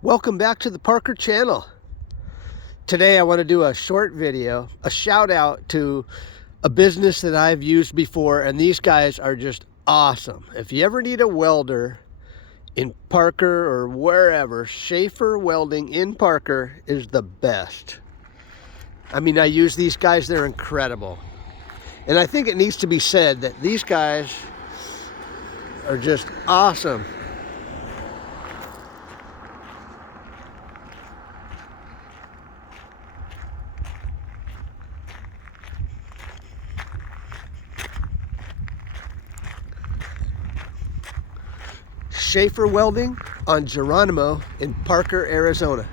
Welcome back to the Parker channel. Today I want to do a short video, a shout out to a business that I've used before, and these guys are just awesome. If you ever need a welder in Parker or wherever, Shaffer Welding in Parker is the best. I mean, I use these guys, they're incredible. And I think it needs to be said that these guys are just awesome. Shaffer Welding on Geronimo in Parker, Arizona.